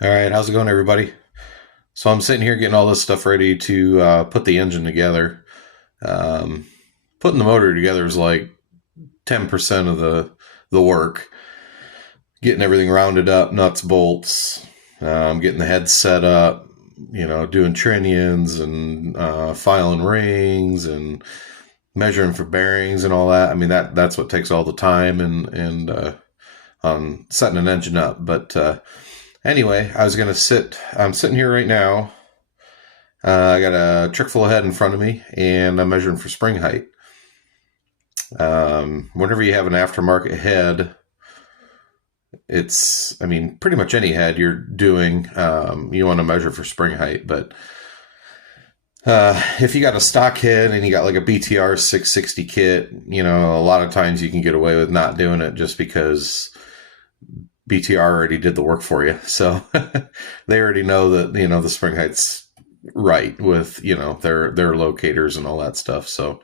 All right, how's it going, everybody? So I'm sitting here getting all this stuff ready to put the engine together. Um, Putting the motor together is like 10% of the work. Getting everything rounded up, nuts, bolts, getting the head set up, doing trinions and filing rings and measuring for bearings and all that. I mean, that's what takes all the time and on setting an engine up. But anyway, I'm sitting here right now. I got a trick full of head in front of me, and I'm measuring for spring height. Whenever you have an aftermarket head, pretty much any head you're doing, you want to measure for spring height. But if you got a stock head and you got like a BTR 660 kit, a lot of times you can get away with not doing it just because BTR already did the work for you. So they already know that, the spring height's right with, their locators and all that stuff. So,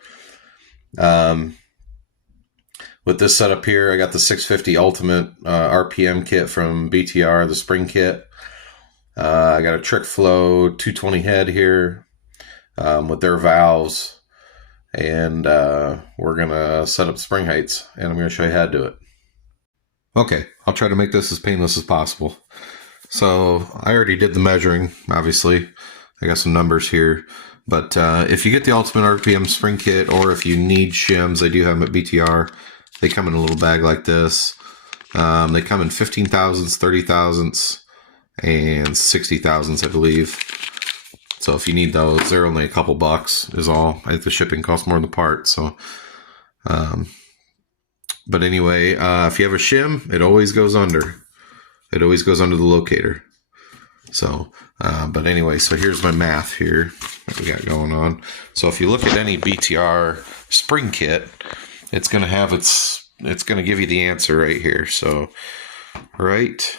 with this setup here, I got the 650 Ultimate RPM kit from BTR, the spring kit. I got a Trick Flow 220 head here with their valves. And we're going to set up spring heights, and I'm going to show you how to do it. Okay, I'll try to make this as painless as possible. So I already did the measuring, obviously. I got some numbers here. But if you get the Ultimate RPM spring kit, or if you need shims, they do have them at BTR. They come in a little bag like this. They come in 15 thousandths, 30 thousandths, and 60 thousandths, I believe. So if you need those, they're only a couple bucks is all. I think the shipping costs more than the part. So, but anyway, if you have a shim, it always goes under. It always goes under the locator. So, but anyway, so here's my math here that we got going on. So if you look at any BTR spring kit, it's going to give you the answer right here. So right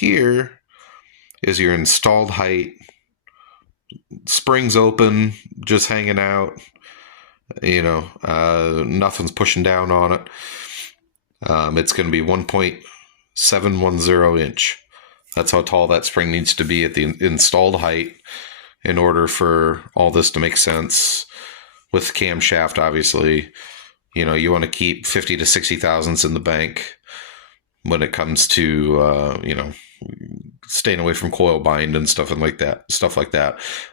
here is your installed height. Springs open, just hanging out. Nothing's pushing down on it. It's going to be 1.710 inch. That's how tall that spring needs to be at the installed height in order for all this to make sense. With camshaft, obviously, you want to keep 50 to 60 thousandths in the bank when it comes to, staying away from coil bind and stuff like that.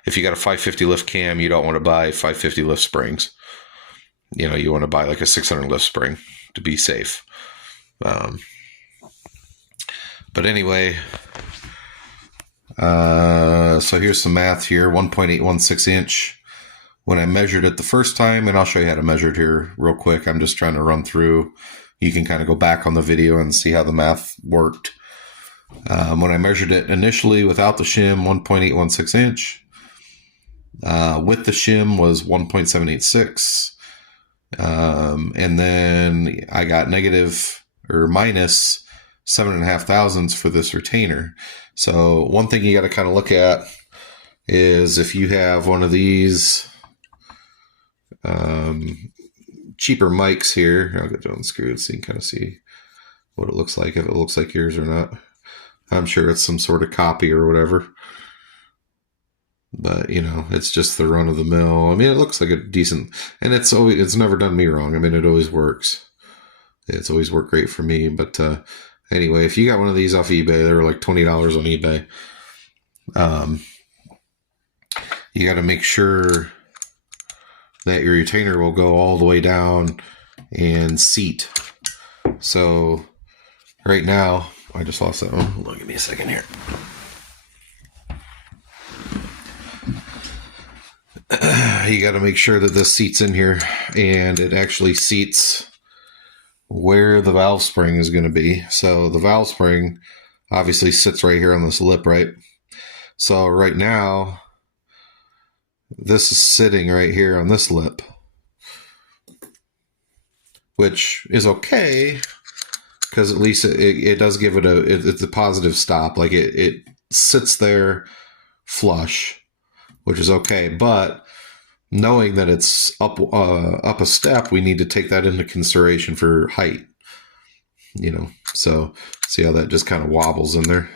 If you got a 550 lift cam, you don't want to buy 550 lift springs. You want to buy like a 600 lift spring to be safe. But anyway, so here's some math here. 1.816 inch. When I measured it the first time, and I'll show you how to measure it here real quick. I'm just trying to run through. You can kind of go back on the video and see how the math worked. When I measured it initially without the shim, 1.816 inch. With the shim was 1.786. And then I got negative or minus 7.5 thousandths for this retainer. So one thing you got to kind of look at is if you have one of these cheaper mics here. I'll get it unscrewed so you can kind of see what it looks like, if it looks like yours or not. I'm sure it's some sort of copy or whatever. But, it's just the run of the mill. I mean, it looks like a decent, and it's never done me wrong. I mean, it always works. It's always worked great for me. But anyway, if you got one of these off eBay, they're like $20 on eBay. You got to make sure that your retainer will go all the way down and seat. So right now, I just lost that one. Hold on, give me a second here. You got to make sure that this seats in here, and it actually seats where the valve spring is going to be. So the valve spring obviously sits right here on this lip, right? So right now, this is sitting right here on this lip, which is okay because at least it does give it it's a positive stop. Like it sits there flush, which is okay. But knowing that it's up a step, we need to take that into consideration for height. So see how that just kind of wobbles in there.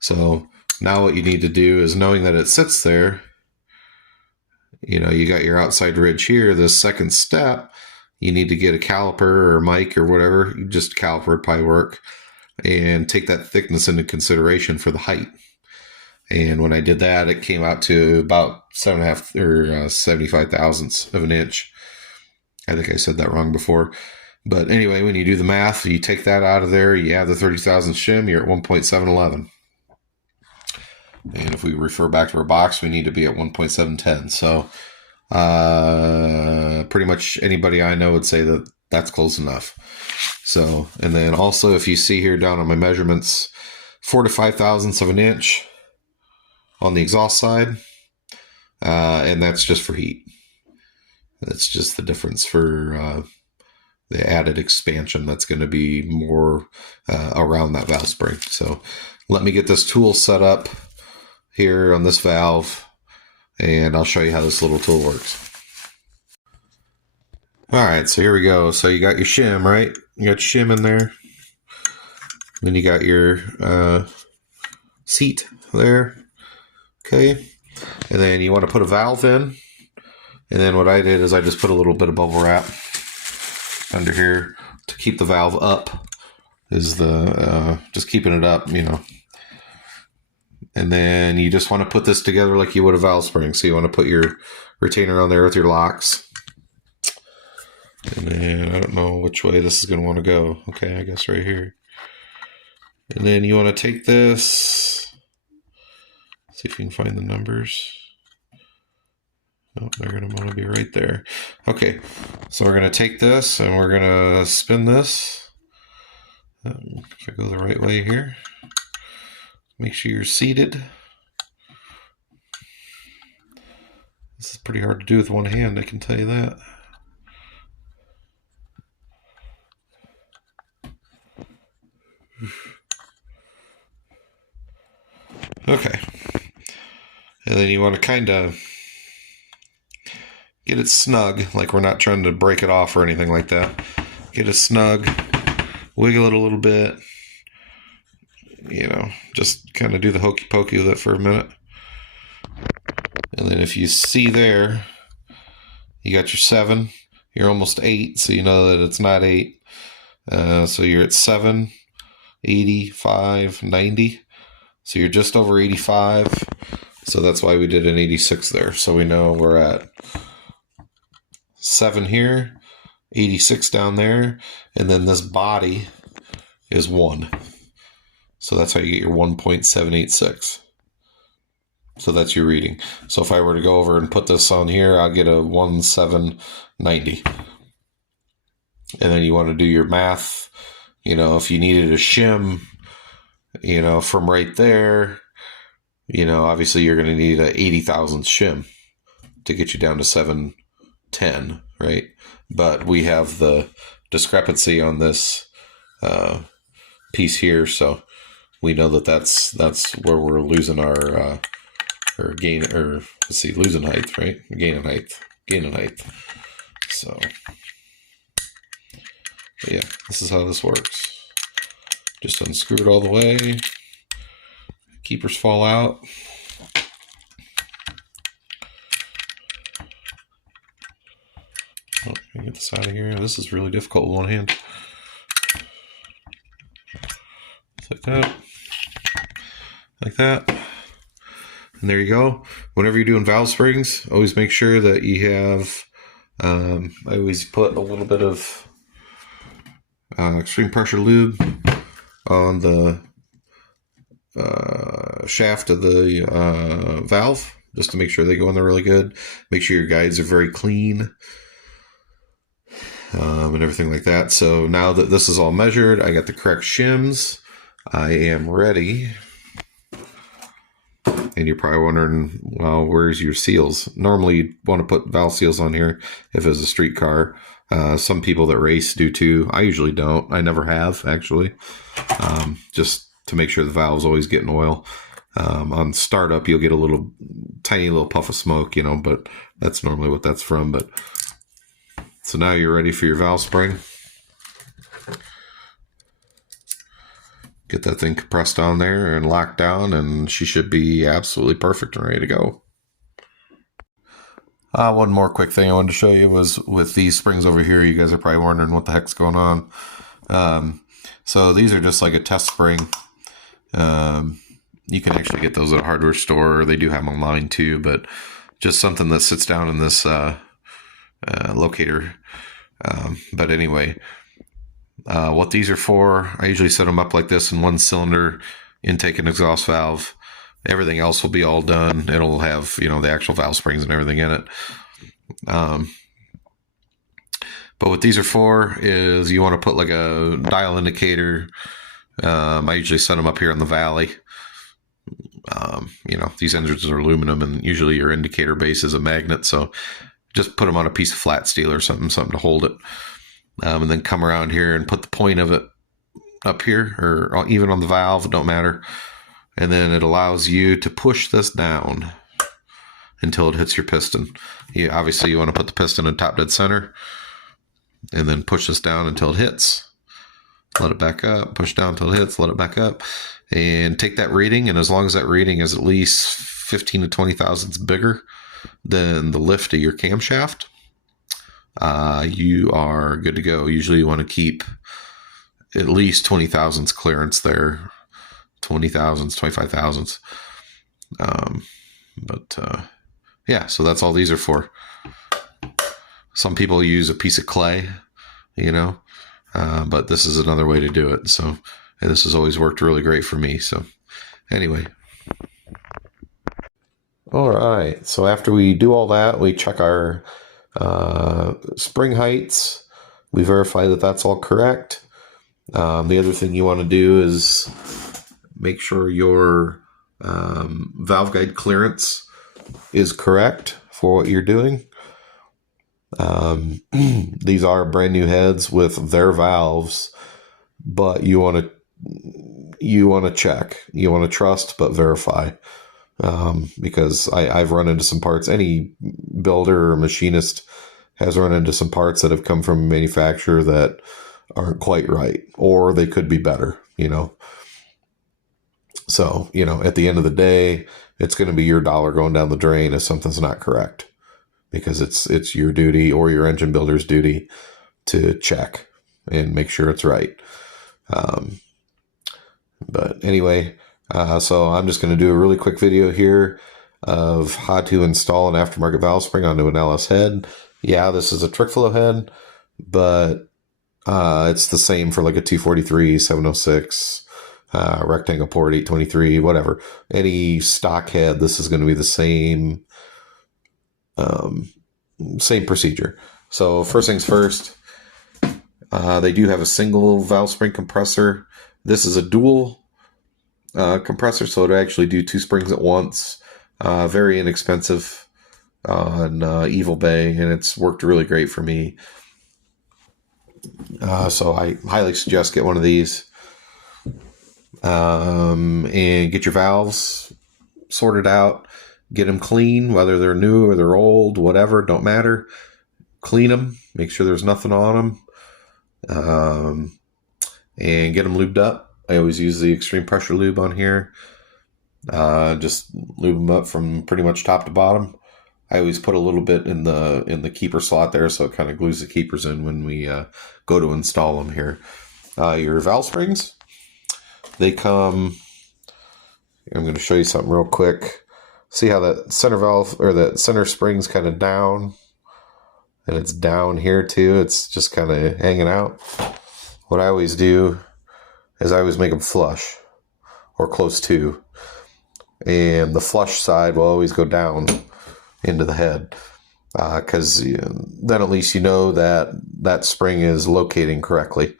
So now what you need to do is, knowing that it sits there, you got your outside ridge here. The second step, you need to get a caliper or mic or whatever. Just a caliper would probably work, and take that thickness into consideration for the height. And when I did that, it came out to about 7.5 or 75 thousandths of an inch. I think I said that wrong before. But anyway, when you do the math, you take that out of there, you add the 30,000 shim, you're at 1.711. And if we refer back to our box, we need to be at 1.710. So pretty much anybody I know would say that that's close enough. So, and then also, if you see here down on my measurements, 4 to 5 thousandths of an inch on the exhaust side, and that's just for heat. That's just the difference for the added expansion that's going to be more around that valve spring. So let me get this tool set up here on this valve, and I'll show you how this little tool works. All right, so here we go. So you got your shim, right? You got your shim in there. Then you got your seat there. Okay. And then you want to put a valve in. And then what I did is I just put a little bit of bubble wrap under here to keep the valve up. Is the just keeping it up, And then you just want to put this together like you would a valve spring. So you want to put your retainer on there with your locks. And then I don't know which way this is going to want to go. Okay, I guess right here. And then you want to take this. See if you can find the numbers. Oh, they're going to want to be right there. Okay, so we're going to take this and we're going to spin this. If I go the right way here. Make sure you're seated. This is pretty hard to do with one hand, I can tell you that. Okay. And then you want to kind of get it snug, like we're not trying to break it off or anything like that. Get it snug, wiggle it a little bit, just kind of do the hokey pokey with it for a minute. And then if you see there, you got your 7, you're almost 8, so you know that it's not 8. So you're at 7, 85, 90. So you're just over 85. So that's why we did an 86 there. So we know we're at 7 here, 86 down there, and then this body is 1. So that's how you get your 1.786. So that's your reading. So if I were to go over and put this on here, I'll get a 1790. And then you want to do your math. If you needed a shim, from right there, obviously you're going to need a 80,000 shim to get you down to 710, right? But we have the discrepancy on this piece here, so we know that that's where we're losing our losing height, right? Gaining height. So yeah, this is how this works. Just unscrew it all the way. Keepers fall out. Oh, let me get this out of here. This is really difficult with one hand. Just like that. Like that. And there you go. Whenever you're doing valve springs, always make sure that you have, I always put a little bit of extreme pressure lube on the shaft of the valve, just to make sure they go in there really good. Make sure your guides are very clean and everything like that. So now that this is all measured, I got the correct shims, I am ready. And you're probably wondering, well, where's your seals? Normally you'd want to put valve seals on here if it's a street car. Some people that race do too. I usually don't. I never have, actually. Just to make sure the valve's always getting oil. On startup, you'll get a tiny little puff of smoke, but that's normally what that's from. But so now you're ready for your valve spring. Get that thing compressed on there and locked down, and she should be absolutely perfect and ready to go. One more quick thing I wanted to show you was with these springs over here. You guys are probably wondering what the heck's going on. So these are just like a test spring. You can actually get those at a hardware store. They do have them online too, but just something that sits down in this locator. But anyway, what these are for, I usually set them up like this in one cylinder, intake and exhaust valve. Everything else will be all done. It'll have, you know, the actual valve springs and everything in it. But what these are for is you want to put like a dial indicator. I usually set them up here on the valley. You know, these engines are aluminum, and usually your indicator base is a magnet. So just put them on a piece of flat steel or something to hold it. And then come around here and put the point of it up here, or even on the valve, it don't matter. And then it allows you to push this down until it hits your piston. Obviously you want to put the piston in top dead center, and then push this down until it hits. Let it back up, push down until it hits, let it back up, and take that reading. And as long as that reading is at least 15 to 20 thousandths bigger than the lift of your camshaft, you are good to go. Usually you want to keep at least 20 thousandths clearance there, 20 thousandths, 25 thousandths. Yeah, so that's all these are for. Some people use a piece of clay, you know, but this is another way to do it. So, and this has always worked really great for me. So anyway. All right. So after we do all that, we check our spring heights. We verify that that's all correct. The other thing you want to do is make sure your valve guide clearance is correct for what you're doing. These are brand new heads with their valves, but you want to check. You want to trust but verify. Because I've run into some parts. Any builder or machinist has run into some parts that have come from a manufacturer that aren't quite right, or they could be better, you know. So, you know, at the end of the day, it's going to be your dollar going down the drain if something's not correct, because it's your duty or your engine builder's duty to check and make sure it's right. But anyway, so I'm just going to do a really quick video here of how to install an aftermarket valve spring onto an LS head. Yeah, this is a trick flow head, but it's the same for like a 243, 706, rectangle port, 823, whatever. Any stock head, this is going to be the same procedure. So first things first, they do have a single valve spring compressor. This is a dual compressor, so it'll actually do two springs at once. Very inexpensive on Evil Bay, and it's worked really great for me. So I highly suggest get one of these. And get your valves sorted out. Get them clean, whether they're new or they're old, whatever, don't matter. Clean them, make sure there's nothing on them, and get them lubed up. I always use the extreme pressure lube on here. Just lube them up from pretty much top to bottom. I always put a little bit in the keeper slot there, so it kind of glues the keepers in when we go to install them here. Your valve springs, they come. I'm going to show you something real quick. See how that center valve or that center spring's kind of down, and it's down here too. It's just kind of hanging out. What I always do is I always make them flush or close to, and the flush side will always go down into the head, because then at least you know that that spring is locating correctly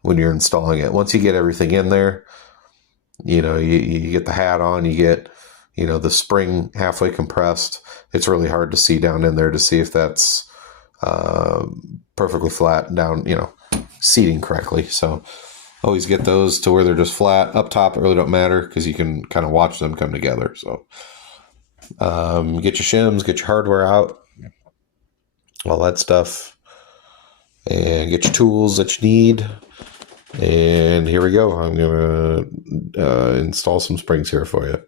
when you're installing it. Once you get everything in there, you know, you get the hat on, you get, you know, the spring halfway compressed. It's really hard to see down in there to see if that's perfectly flat down, you know, seating correctly. So always get those to where they're just flat. Up top, it really don't matter because you can kind of watch them come together. So get your shims, get your hardware out, all that stuff, and get your tools that you need. And here we go. I'm going to install some springs here for you.